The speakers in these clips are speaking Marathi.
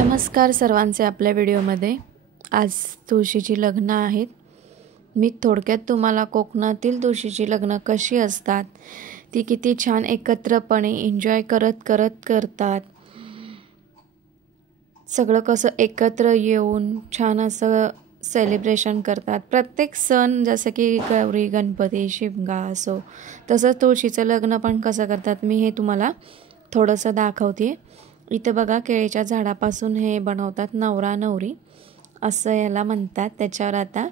नमस्कार सर्वांचे आपल्या व्हिडिओमध्ये। आज तुळशीची लग्न आहेत। मी थोडक्यात तुम्हाला कोकणातील तुळशीची लग्न कशी असतात, ती किती छान एकत्रपणे एन्जॉय करतात, सगळं कसं एकत्र येऊन छान असं सेलिब्रेशन करतात। प्रत्येक सण जसं की गौरी गणपती शिमगा असो, तसंच तुळशीचं लग्न पण कसं करतात मी हे तुम्हाला थोडंसं दाखवते। इथे बघा केळीच्या झाडापासून हे बनवतात, नवरा नवरी असं याला म्हणतात। त्याच्यावर आता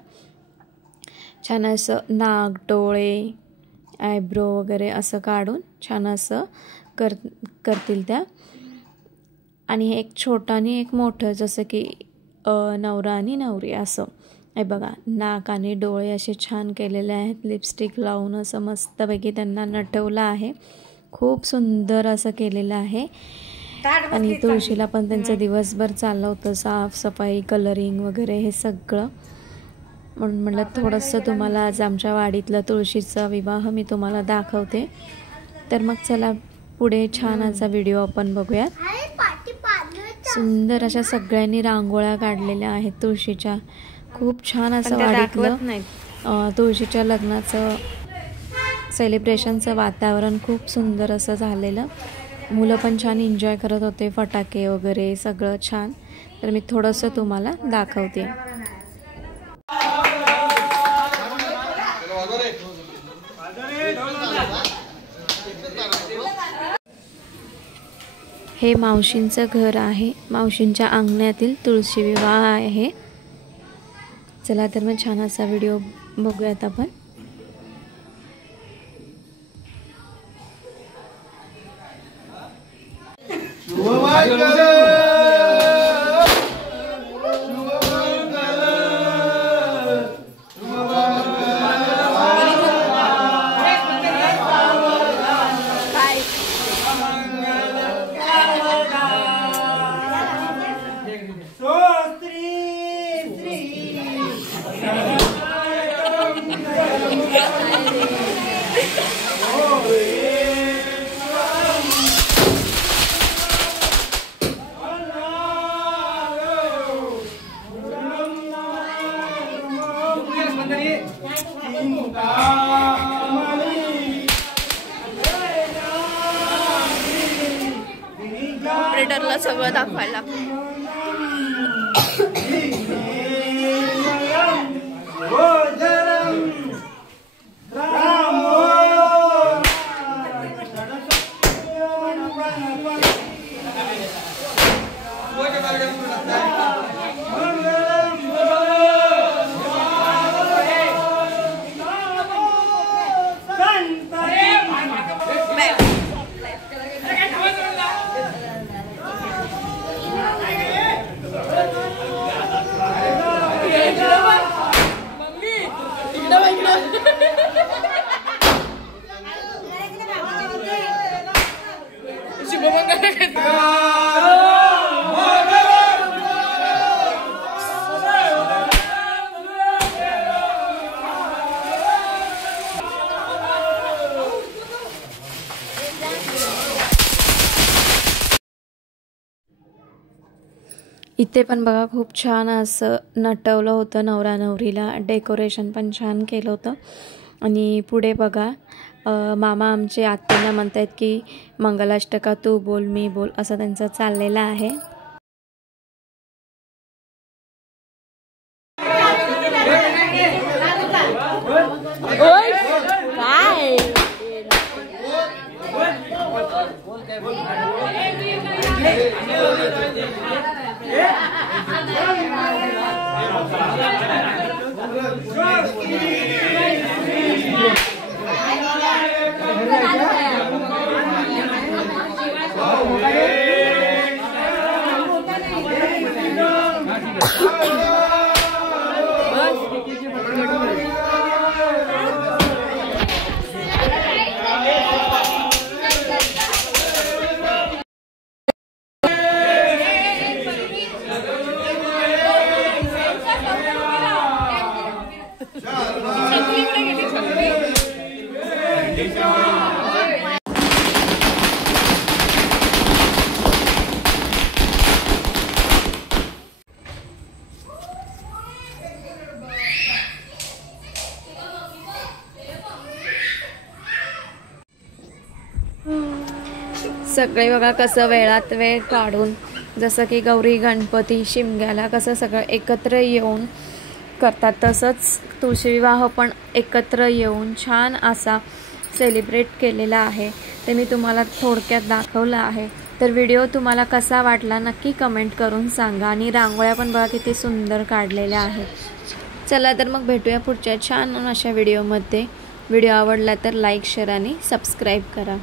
छान असं नाक डोळे आयब्रो वगैरे असं काढून छान असं करतील त्या। आणि हे एक छोटा आणि एक मोठं जसं की नवरा आणि नवरी असं हे बघा, नाक आणि डोळे असे छान केलेले आहेत, लिपस्टिक लावून असं मस्तपैकी त्यांना नटवलं आहे। खूप सुंदर असं केलेलं आहे। आणि तुळशीला पण त्यांचं दिवसभर चाललं होतं, साफसफाई कलरिंग वगैरे हे सगळं। म्हणून म्हटलं थोडंसं तुम्हाला आज आमच्या वाडीतला तुळशीचा विवाह मी तुम्हाला दाखवते। तर मग चला पुढे छान असा व्हिडिओ आपण बघूया। सुंदर अशा सगळ्यांनी रांगोळ्या काढलेल्या आहेत तुळशीच्या। खूप छान असं वाडीतलं तुळशीच्या लग्नाचं सेलिब्रेशनचं वातावरण खूप सुंदर असं झालेलं। मुलं पण छान एन्जॉय करत होते, फटाके वगैरे सगळं छान। तर मी थोडंसं तुम्हाला दाखवते। हे मावशींचं घर आहे, मावशींच्या अंगणातील तुळशी विवाह आहे। चला तर मग छान असा व्हिडिओ बघूयात आपण। ऑपरेटरला सगळं दाखवायला लागतं। इथे पण बघा खूप छान असं नटवलं होतं नवरा नवरीला, डेकोरेशन पण छान केलं होतं। आणि पुढे बघा मामा आमचे आत्यांना म्हणतायत की मंगलाष्टका तू बोल मी बोल असं त्यांचं चाललेलं आहे। सगळे बघा कसं वेळात वेळ काढून, जसं की गौरी गणपती शिमग्याला कसं सगळं एकत्र येऊन करतात, तसंच तुळशी विवाह पण एकत्र येऊन छान असा सेलिब्रेट केलेला आहे. ते मी तुम्हाला थोडक्यात दाखवलं आहे. तर व्हिडिओ तुम्हाला कसा वाटला नक्की कमेंट करून सांगा. आणि रांगोळ्या पण बघा किती सुंदर काढलेल्या आहेत. चला तर मग भेटूया पुढच्या छान अशा व्हिडिओमध्ये. व्हिडिओ आवडला तर लाईक, शेअर आणि सबस्क्राईब करा.